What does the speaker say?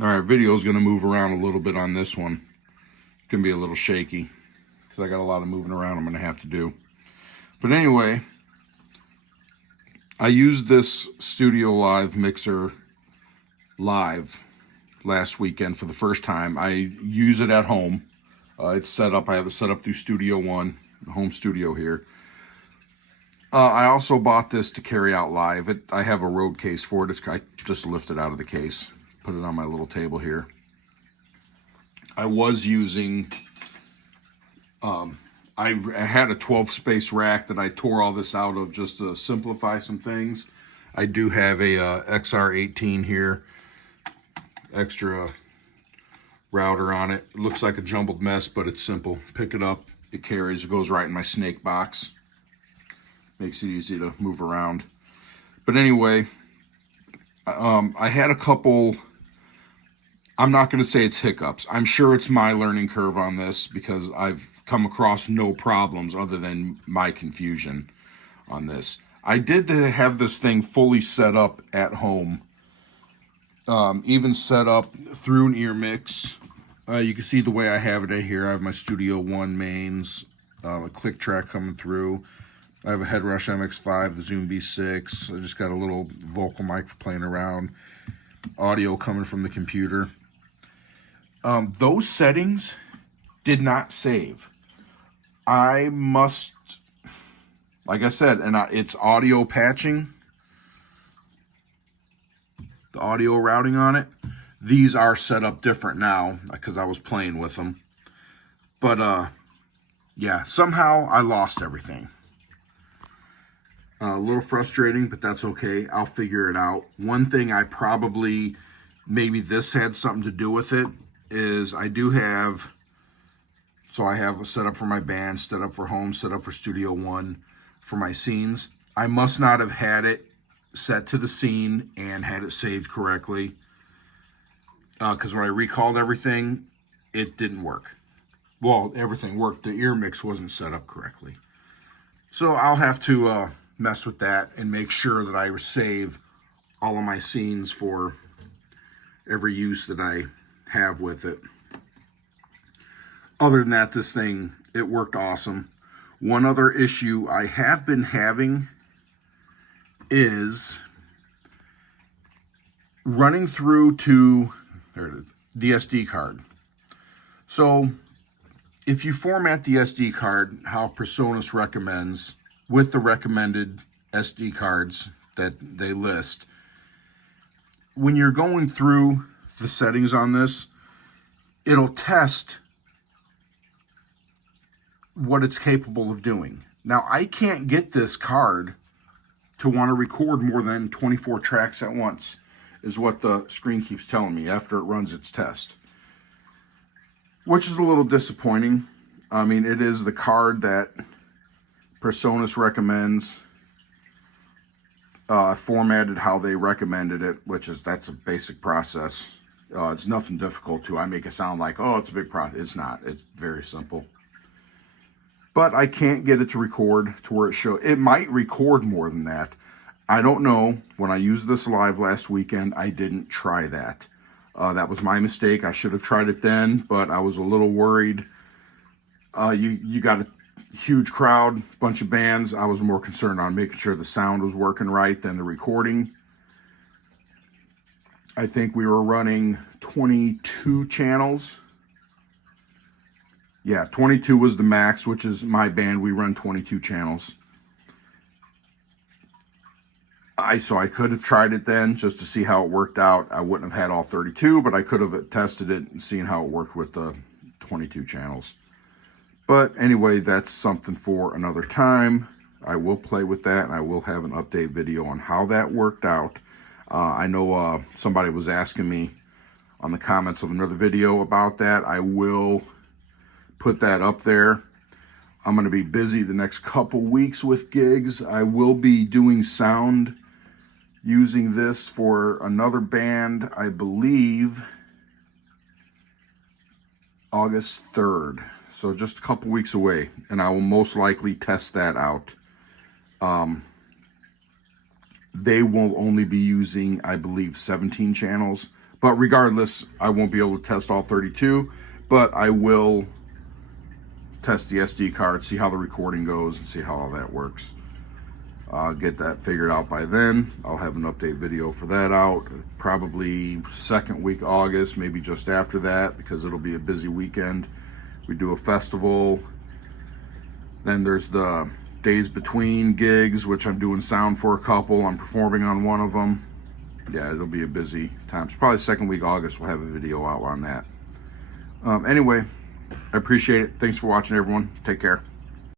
All right, video is going to move around a little bit on this one. It's going to be a little shaky because I got a lot of moving around I'm going to have to do. But anyway, I used this studiolive mixer live last weekend for the first time. I use it at home. It's set up. I have it set up through Studio One, the home studio here. I also bought this to carry out live. I have a road case for it. I just lifted it out of the case, put it on my little table here. I was using, I had a 12 space rack that I tore all this out of just to simplify some things. I do have a XR18 here, extra router on it. It looks like a jumbled mess, but it's simple. Pick it up, it carries, it goes right in my snake box. Makes it easy to move around. But anyway, I had a couple, I'm not going to say it's hiccups. I'm sure it's my learning curve on this because I've come across no problems other than my confusion on this. I did have this thing fully set up at home, even set up through an ear mix. You can see the way I have it here. I have my Studio One mains, a click track coming through. I have a Headrush MX5, the Zoom B6. I just got a little vocal mic for playing around. Audio coming from the computer. Those settings did not save. I must, like I said, and it's audio patching. The audio routing on it. These are set up different now because I was playing with them. But yeah, somehow I lost everything. A little frustrating, but that's okay. I'll figure it out. One thing I probably, maybe this had something to do with it, is I do have, so I have a setup for my band, set up for home, set up for Studio One for my scenes. I must not have had it set to the scene and had it saved correctly. Because when I recalled everything, it didn't work. Well, everything worked. The ear mix wasn't set up correctly. So I'll have to mess with that and make sure that I save all of my scenes for every use that I have with it. Other than that, this thing, it worked awesome. One other issue I have been having is running through to the SD card. So if you format the SD card how Presonus recommends with the recommended SD cards that they list, when you're going through the settings on this, it'll test what it's capable of doing. Now, I can't get this card to want to record more than 24 tracks at once, is what the screen keeps telling me after it runs its test. Which is a little disappointing. I mean, it is the card that Presonus recommends, formatted how they recommended it, that's a basic process. It's nothing difficult to. I make it sound like, oh, it's a big process. It's not. It's very simple. But I can't get it to record to where it shows. It might record more than that. I don't know. When I used this live last weekend, I didn't try that. That was my mistake. I should have tried it then, but I was a little worried. You got a huge crowd, bunch of bands. I was more concerned on making sure the sound was working right than the recording. I think we were running 22 channels. Yeah, 22 was the max, which is my band. We run 22 channels. So I could have tried it then just to see how it worked out. I wouldn't have had all 32, but I could have tested it and seen how it worked with the 22 channels. But anyway, that's something for another time. I will play with that, and I will have an update video on how that worked out. I know somebody was asking me on the comments of another video about that. I will put that up there. I'm going to be busy the next couple weeks with gigs. I will be doing sound using this for another band, I believe, August 3rd. So just a couple weeks away, and I will most likely test that out. They will only be using, I believe, 17 channels, But regardless, I won't be able to test all 32, but I will test the SD card, see how the recording goes, and see how all that works. I'll get that figured out by then. I'll have an update video for that out, probably second week August, maybe just after that, because it'll be a busy weekend. We do a festival. Then there's the days between gigs, which I'm doing sound for a couple. I'm performing on one of them. Yeah, it'll be a busy time. So probably second week August, we'll have a video out on that. Anyway, I appreciate it. Thanks for watching, everyone. Take care.